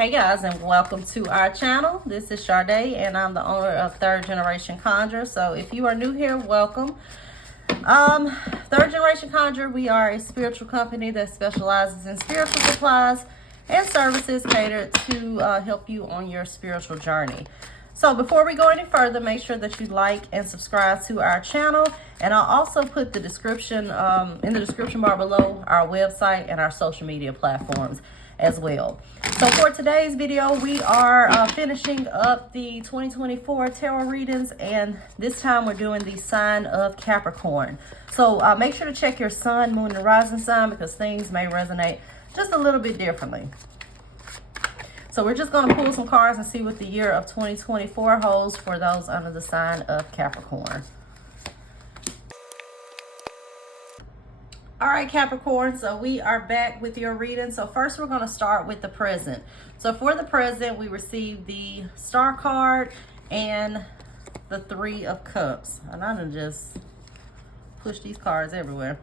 Hey guys, and welcome to our channel. This is Sade, and I'm the owner of Third Generation Conjure. So if you are new here, welcome. Third Generation Conjure, we are a spiritual company that specializes in spiritual supplies and services catered to help you on your spiritual journey. So before we go any further, make sure that you like and subscribe to our channel. And I'll also put the description in the description bar below our website and our social media platforms as well. So for today's video, we are finishing up the 2024 tarot readings, and this time we're doing the sign of Capricorn. So make sure to check your sun, moon, and rising sign because things may resonate just a little bit differently. So we're just going to pull some cards and see what the year of 2024 holds for those under the sign of Capricorn. All right, Capricorn, so we are back with your reading. So first we're going to start with the present. So for the present, we received the Star card and the Three of Cups. And I'm going to just push these cards everywhere.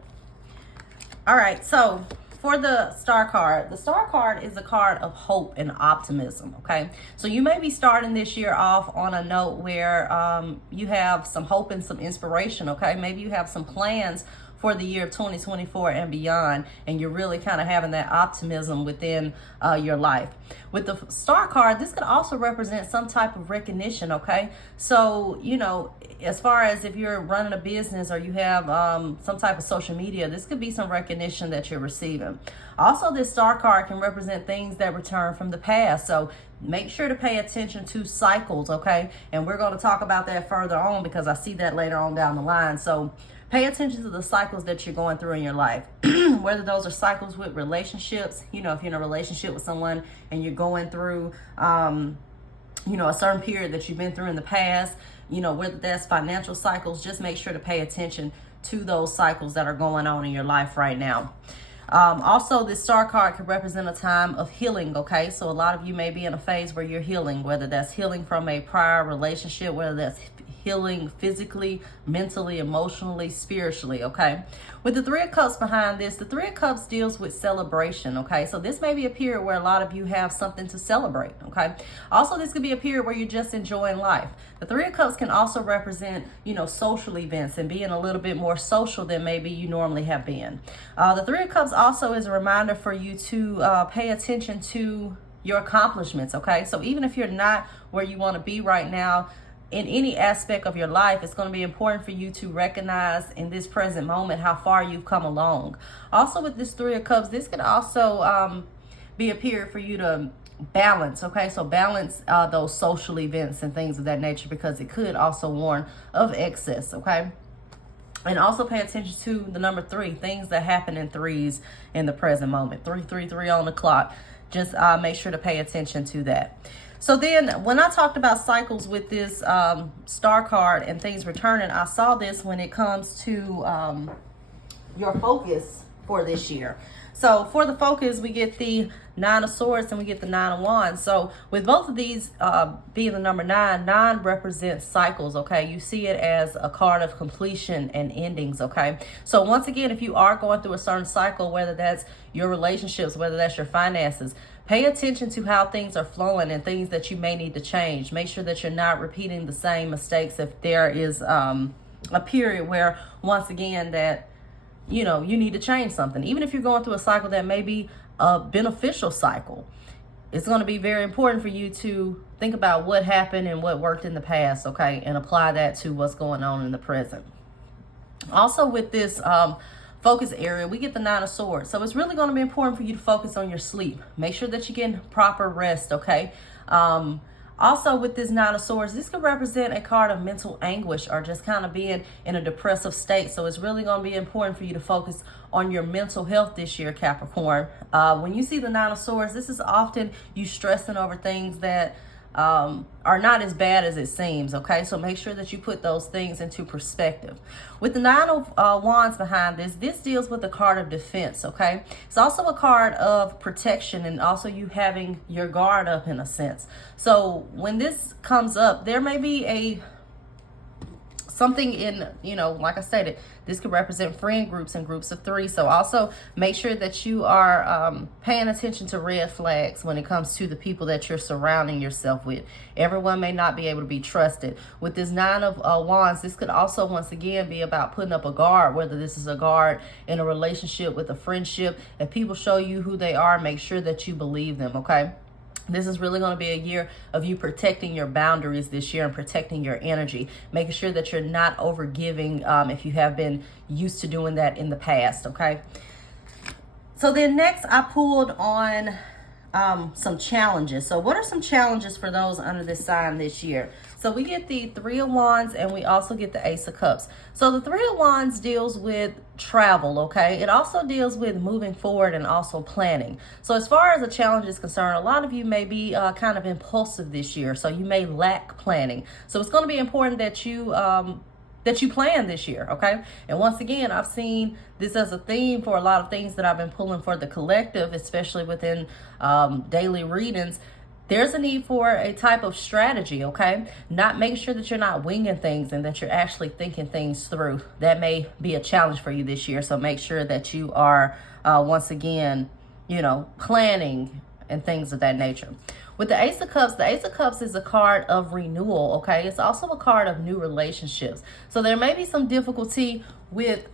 All right, so for the Star card is a card of hope and optimism, okay? So you may be starting this year off on a note where you have some hope and some inspiration, okay? Maybe you have some plans for the year of 2024 and beyond, and you're really kind of having that optimism within your life. With the Star card, this could also represent some type of recognition, okay? So, you know, as far as if you're running a business or you have some type of social media, this could be some recognition that you're receiving. Also, this Star card can represent things that return from the past. So make sure to pay attention to cycles, okay? And we're going to talk about that further on because I see that later on down the line. So pay attention to the cycles that you're going through in your life, whether those are cycles with relationships, you know, if you're in a relationship with someone and you're going through, you know, a certain period that you've been through in the past, you know, whether that's financial cycles, just make sure to pay attention to those cycles that are going on in your life right now. Also, this Star card could represent a time of healing, okay? So a lot of you may be in a phase where you're healing, whether that's healing from a prior relationship, whether that's healing physically, mentally, emotionally, spiritually, okay? With the Three of Cups behind this, the Three of Cups deals with celebration, okay? So this may be a period where a lot of you have something to celebrate, okay? Also, this could be a period where you're just enjoying life. The Three of Cups can also represent, you know, social events and being a little bit more social than maybe you normally have been. The Three of Cups also is a reminder for you to pay attention to your accomplishments, okay? So even if you're not where you want to be right now, in any aspect of your life, it's going to be important for you to recognize in this present moment how far you've come along. Also, with this Three of Cups, this could also be a period for you to balance, okay? So balance those social events and things of that nature because it could also warn of excess, okay? And also pay attention to the number 3, things that happen in threes in the present moment. 333 on the clock. Just make sure to pay attention to that. So then when I talked about cycles with this Star card and things returning, I saw this when it comes to your focus for this year. So for the focus, we get the Nine of Swords and we get the Nine of Wands. So with both of these being the number 9, 9 represents cycles, okay? You see it as a card of completion and endings, okay? So once again, if you are going through a certain cycle, whether that's your relationships, whether that's your finances, pay attention to how things are flowing and things that you may need to change. Make sure that you're not repeating the same mistakes if there is a period where, once again, that, you know, you need to change something. Even if you're going through a cycle that may be a beneficial cycle, it's going to be very important for you to think about what happened and what worked in the past, okay, and apply that to what's going on in the present. Also, with this focus area, we get the Nine of Swords. So it's really going to be important for you to focus on your sleep. Make sure that you're getting proper rest, okay? Also, with this Nine of Swords, this could represent a card of mental anguish or just kind of being in a depressive state. So it's really going to be important for you to focus on your mental health this year, Capricorn. When you see the Nine of Swords, this is often you stressing over things that are not as bad as it seems, okay? So make sure that you put those things into perspective. With the Nine of Wands behind this, this deals with the card of defense, okay? It's also a card of protection and also you having your guard up in a sense. So when this comes up, there may be something in, like I said, this could represent friend groups and groups of 3. So also make sure that you are paying attention to red flags when it comes to the people that you're surrounding yourself with. Everyone may not be able to be trusted. With this 9 of Wands, this could also once again be about putting up a guard, whether this is a guard in a relationship, with a friendship. If people show you who they are, make sure that you believe them, okay? This is really going to be a year of you protecting your boundaries this year and protecting your energy, making sure that you're not overgiving if you have been used to doing that in the past, okay? So then next I pulled on some challenges. So what are some challenges for those under this sign this year? So we get the 3 of Wands and we also get the Ace of Cups. So the 3 of Wands deals with travel, okay? It also deals with moving forward and also planning. So as far as a challenge is concerned, a lot of you may be kind of impulsive this year. So you may lack planning. So it's going to be important that you plan this year, okay? And once again, I've seen this as a theme for a lot of things that I've been pulling for the collective, especially within daily readings. There's a need for a type of strategy, okay? Not making sure that you're not winging things and that you're actually thinking things through. That may be a challenge for you this year. So make sure that you are, once again, planning and things of that nature. With the Ace of Cups is a card of renewal, okay? It's also a card of new relationships. So there may be some difficulty with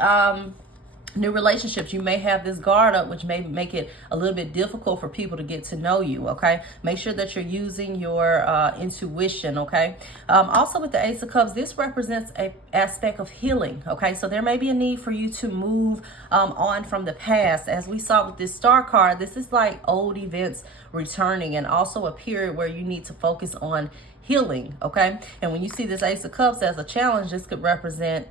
new relationships. You may have this guard up, which may make it a little bit difficult for people to get to know you, okay? Make sure that you're using your intuition, okay? Also with the Ace of Cups, this represents an aspect of healing, okay? So there may be a need for you to move on from the past. As we saw with this Star card, this is like old events returning, and also a period where you need to focus on healing, okay? And when you see this Ace of Cups as a challenge, this could represent,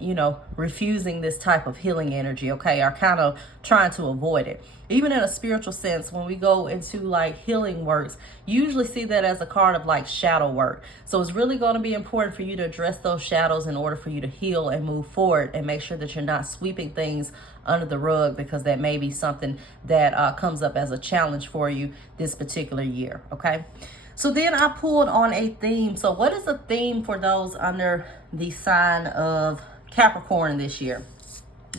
refusing this type of healing energy, okay? Or kind of trying to avoid it. Even in a spiritual sense, when we go into like healing works, you usually see that as a card of like shadow work. So it's really going to be important for you to address those shadows in order for you to heal and move forward, and make sure that you're not sweeping things under the rug, because that may be something that comes up as a challenge for you this particular year, okay? So then I pulled on a theme. So what is a theme for those under the sign of Capricorn this year?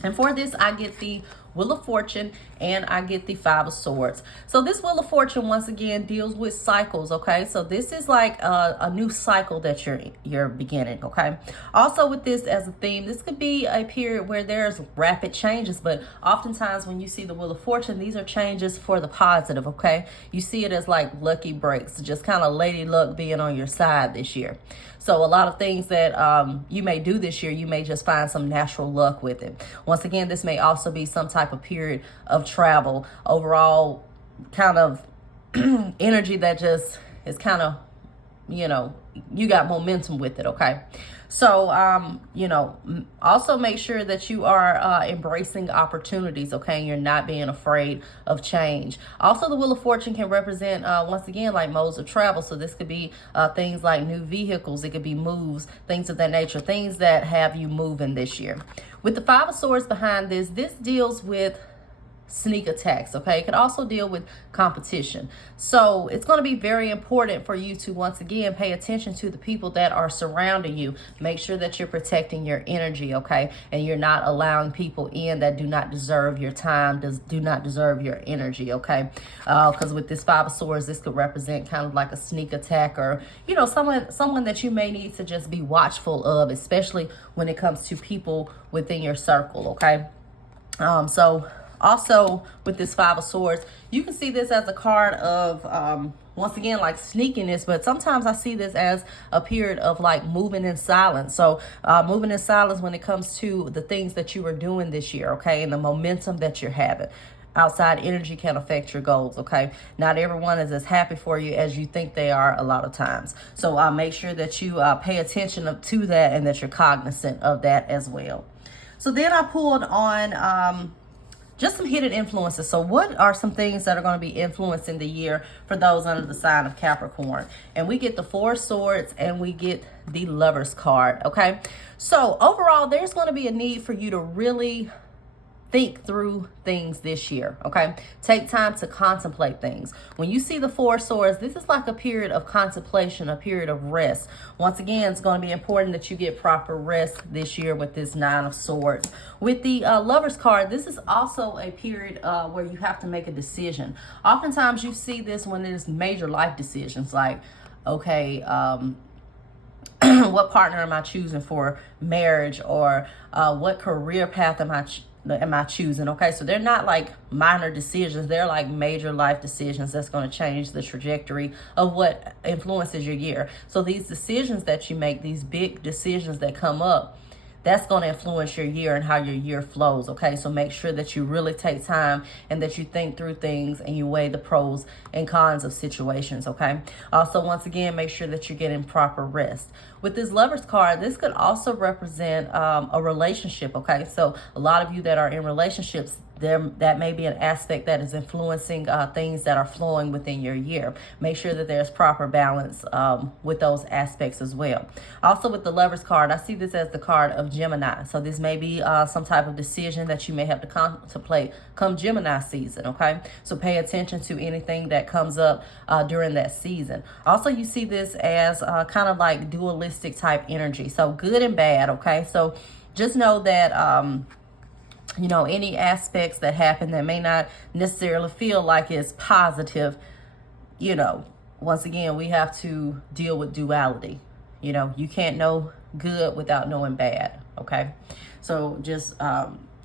And for this, I get the Wheel of Fortune and I get the 5 of Swords. So this Wheel of Fortune, once again, deals with cycles, okay? So this is like a new cycle that you're beginning, okay? Also with this as a theme, this could be a period where there's rapid changes, but oftentimes when you see the Wheel of Fortune, these are changes for the positive, okay? You see it as like lucky breaks, just kind of lady luck being on your side this year. So a lot of things that you may do this year, you may just find some natural luck with it. Once again, this may also be some type of period of travel, overall kind of energy that just is kind of, you got momentum with it, okay? So, also make sure that you are embracing opportunities, okay? You're not being afraid of change. Also, the Wheel of Fortune can represent, once again, like modes of travel. So this could be things like new vehicles. It could be moves, things of that nature, things that have you moving this year. With the 5 of Swords behind this deals with sneak attacks, okay? It could also deal with competition. So it's going to be very important for you to, once again, pay attention to the people that are surrounding you. Make sure that you're protecting your energy, okay? And you're not allowing people in that do not deserve your time, do not deserve your energy, okay? Because with this 5 of Swords, this could represent kind of like a sneak attack, or, someone that you may need to just be watchful of, especially when it comes to people within your circle, okay? So also with this 5 of Swords, you can see this as a card of, once again, like sneakiness, but sometimes I see this as a period of like moving in silence. So moving in silence when it comes to the things that you are doing this year, okay, and the momentum that you're having. Outside energy can affect your goals, okay? Not everyone is as happy for you as you think they are a lot of times. So make sure that you pay attention to that and that you're cognizant of that as well. So then I pulled on just some hidden influences. So what are some things that are going to be influencing the year for those under the sign of Capricorn? And we get the 4 of Swords and we get the Lovers card, okay? So overall, there's going to be a need for you to really think through things this year, okay? Take time to contemplate things. When you see the Four of Swords, this is like a period of contemplation, a period of rest. Once again, it's going to be important that you get proper rest this year with this Nine of Swords. With the Lover's card, this is also a period where you have to make a decision. Oftentimes you see this when there's major life decisions like, okay, what partner am I choosing for marriage, or what career path am I choosing? Okay, so they're not like minor decisions, they're like major life decisions that's going to change the trajectory of what influences your year. So these decisions that you make, these big decisions that come up, that's going to influence your year and how your year flows, okay? So make sure that you really take time and that you think through things and you weigh the pros and cons of situations, okay? Also, once again, make sure that you're getting proper rest. With this Lover's card, this could also represent a relationship, okay? So a lot of you that are in relationships, that may be an aspect that is influencing things that are flowing within your year. Make sure that there's proper balance with those aspects as well. Also with the Lover's card, I see this as the card of Gemini. So this may be some type of decision that you may have to contemplate come Gemini season, okay? So pay attention to anything that comes up during that season. Also, you see this as kind of like dualistic type energy. So good and bad, okay? So just know that you know, any aspects that happen that may not necessarily feel like it's positive, you know, once again, we have to deal with duality. You know, you can't know good without knowing bad, okay? So just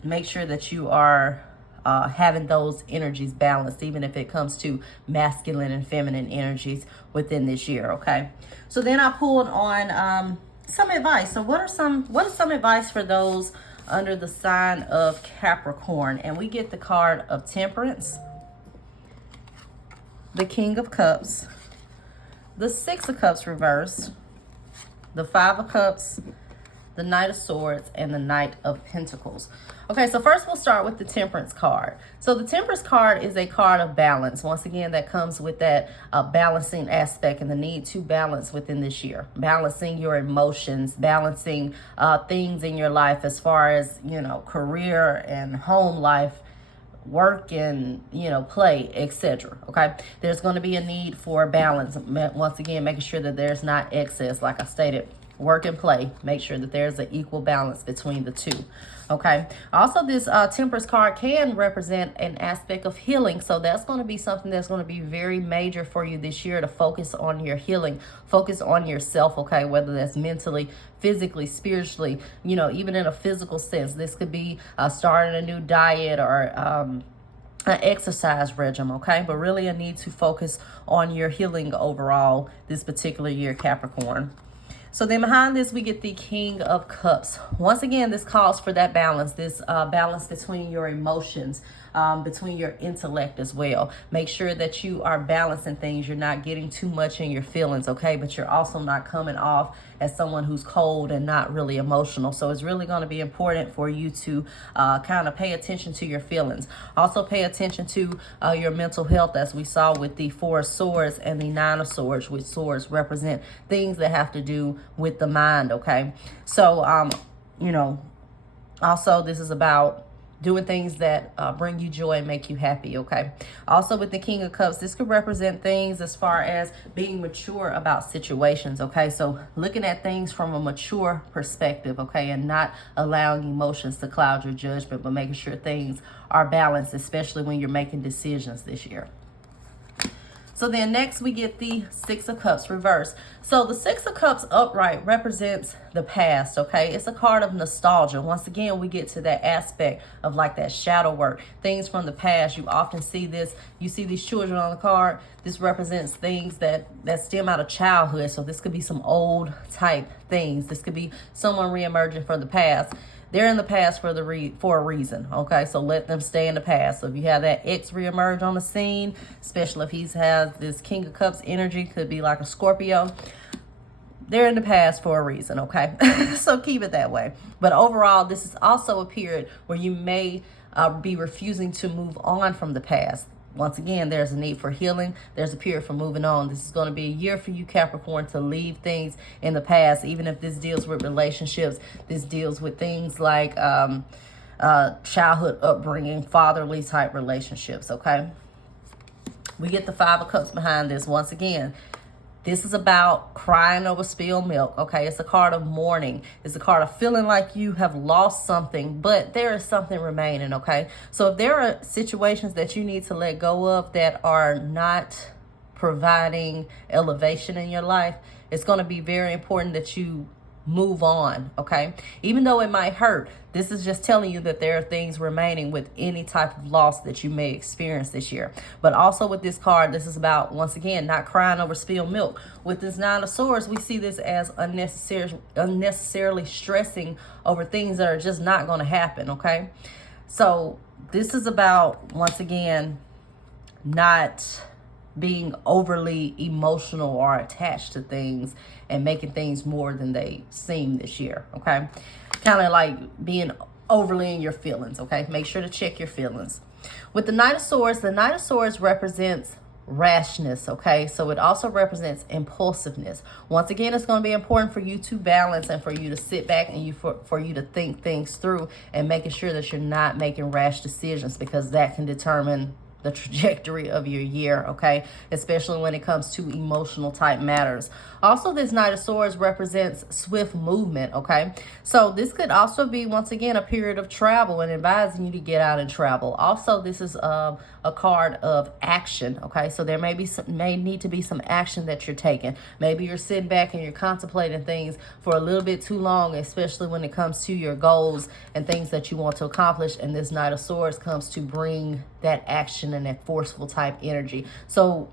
make sure that you are having those energies balanced, even if it comes to masculine and feminine energies within this year, okay? So then I pulled on some advice. So what is some advice for those under the sign of Capricorn? And we get the card of Temperance, the King of Cups, the Six of Cups reversed, the Five of Cups, the Knight of Swords, and the Knight of Pentacles. Okay, so first we'll start with the Temperance card. So the Temperance card is a card of balance. Once again, that comes with that balancing aspect and the need to balance within this year. Balancing your emotions, balancing things in your life as far as, you know, career and home life, work and, you know, play, etc. Okay, there's going to be a need for balance. Once again, making sure that there's not excess, like I stated. Work and play, make sure that there's an equal balance between the two, okay? Also, this Temperance card can represent an aspect of healing, so that's going to be something that's going to be very major for you this year, to focus on your healing, focus on yourself, okay? Whether that's mentally, physically, spiritually, you know, even in a physical sense. This could be starting a new diet or an exercise regimen, okay? But really a need to focus on your healing overall this particular year, Capricorn. So then behind this, we get the King of Cups. Once again, this calls for that balance, this balance between your emotions, between your intellect as well. Make sure that you are balancing things. You're not getting too much in your feelings, okay? But you're also not coming off as someone who's cold and not really emotional. So it's really going to be important for you to kind of pay attention to your feelings. Also pay attention to your mental health, as we saw with the Four of Swords and the Nine of Swords, which swords represent things that have to do with the mind, okay? So, you know, also this is about doing things that bring you joy and make you happy, okay? Also with the King of Cups, this could represent things as far as being mature about situations, okay? So looking at things from a mature perspective, okay? And not allowing emotions to cloud your judgment, but making sure things are balanced, especially when you're making decisions this year. So then next we get the Six of Cups reversed. So the Six of Cups upright represents the past, okay? It's a card of nostalgia. Once again, we get to that aspect of like that shadow work, things from the past. You often see this, you see these children on the card. This represents things that stem out of childhood. So this could be some old type things. This could be someone reemerging from the past. They're in the past for a reason, okay? So let them stay in the past. So if you have that ex reemerge on the scene, especially if he's has this King of Cups energy, could be like a Scorpio, they're in the past for a reason, okay? So keep it that way. But overall, this is also a period where you may be refusing to move on from the past. Once again, there's a need for healing. There's a period for moving on. This is going to be a year for you, Capricorn, to leave things in the past, even if this deals with relationships. This deals with things like childhood upbringing, fatherly type relationships, okay? We get the Five of Cups behind this. Once again, this is about crying over spilled milk, okay? It's a card of mourning. It's a card of feeling like you have lost something, but there is something remaining, okay? So if there are situations that you need to let go of that are not providing elevation in your life, it's going to be very important that you move on, okay? Even though it might hurt, this is just telling you that there are things remaining with any type of loss that you may experience this year. But also with this card, this is about, once again, not crying over spilled milk. With this Nine of Swords, we see this as unnecessarily stressing over things that are just not going to happen, okay? So this is about, once again, not being overly emotional or attached to things and making things more than they seem this year, okay? Kind of like being overly in your feelings, okay? Make sure to check your feelings. With the Knight of Swords, the Knight of Swords represents rashness, okay? So it also represents impulsiveness. Once again, it's going to be important for you to balance and for you to sit back and for you to think things through and making sure that you're not making rash decisions, because that can determine the trajectory of your year, okay? Especially when it comes to emotional type matters. Also, this Knight of Swords represents swift movement, okay? So this could also be, once again, a period of travel and advising you to get out and travel. Also, this is a card of action, okay? So there may need to be some action that you're taking. Maybe you're sitting back and you're contemplating things for a little bit too long, especially when it comes to your goals and things that you want to accomplish. And this Knight of Swords comes to bring that action and that forceful type energy. So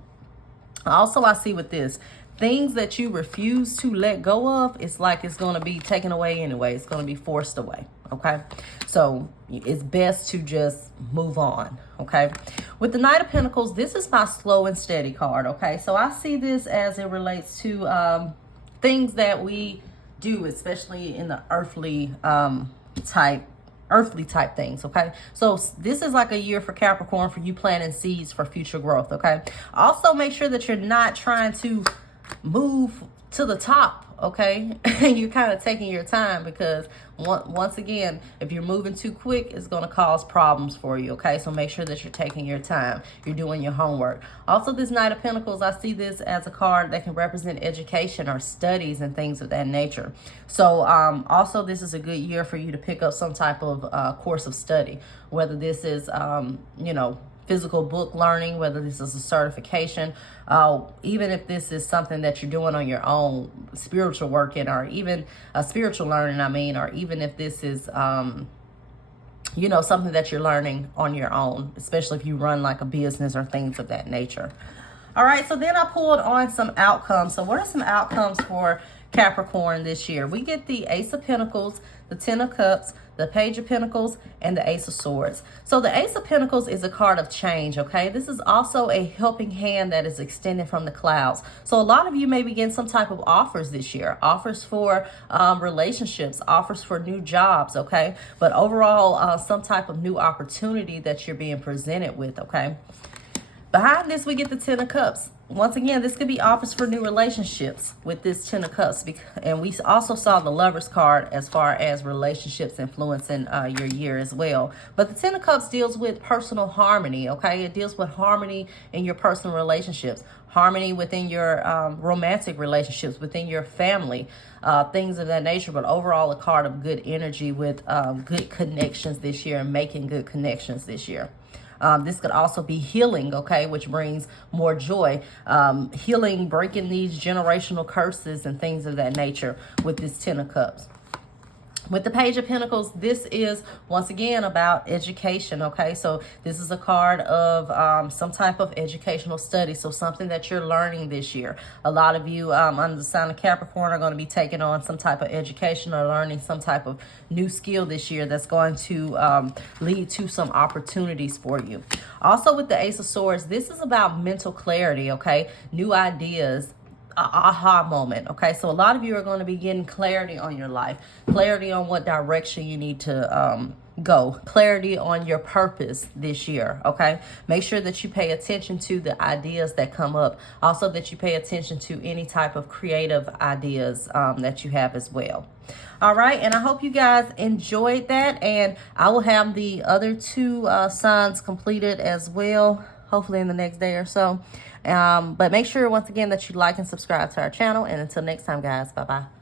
also I see with this, things that you refuse to let go of, it's like it's going to be taken away anyway. It's going to be forced away, okay? So it's best to just move on, okay? With the Knight of Pentacles, this is my slow and steady card, okay? So I see this as it relates to things that we do, especially in the earthly type things, okay? So this is like a year for Capricorn for you planting seeds for future growth, okay? Also, make sure that you're not trying to move to the top, okay? And you're kind of taking your time, because once again, if you're moving too quick, it's going to cause problems for you, okay? So make sure that you're taking your time, you're doing your homework. Also, this Knight of Pentacles, I see this as a card that can represent education or studies and things of that nature. So also, this is a good year for you to pick up some type of course of study, whether this is you know, physical book learning, whether this is a certification, even if this is something that you're doing on your own, spiritual working, or even spiritual learning, or even if this is, you know, something that you're learning on your own, especially if you run like a business or things of that nature. All right, so then I pulled on some outcomes. So what are some outcomes for Capricorn this year? We get the Ace of Pentacles, the Ten of Cups, the Page of Pentacles, and the Ace of Swords. So the Ace of Pentacles is a card of change, okay? This is also a helping hand that is extended from the clouds. So a lot of you may be getting some type of offers this year, offers for relationships, offers for new jobs, okay? But overall, some type of new opportunity that you're being presented with, okay? Behind this, we get the Ten of Cups. Once again, this could be offers for new relationships with this Ten of Cups. And we also saw the Lovers card as far as relationships influencing your year as well. But the Ten of Cups deals with personal harmony, okay? It deals with harmony in your personal relationships, harmony within your romantic relationships, within your family, things of that nature. But overall, a card of good energy with good connections this year and making good connections this year. This could also be healing, okay, which brings more joy. Healing, breaking these generational curses and things of that nature with this Ten of Cups. With the Page of Pentacles, this is, once again, about education, okay? So this is a card of some type of educational study, so something that you're learning this year. A lot of you under the sign of Capricorn are going to be taking on some type of education or learning some type of new skill this year that's going to lead to some opportunities for you. Also, with the Ace of Swords, this is about mental clarity, okay? New ideas, aha moment, okay? So a lot of you are going to be getting clarity on your life, clarity on what direction you need to go. Clarity on your purpose this year, okay? Make sure that you pay attention to the ideas that come up. Also that you pay attention to any type of creative ideas that you have as well. All right, and I hope you guys enjoyed that, and I will have the other two signs completed as well, hopefully in the next day or so. But make sure, once again, that you like and subscribe to our channel, and until next time, guys, bye-bye.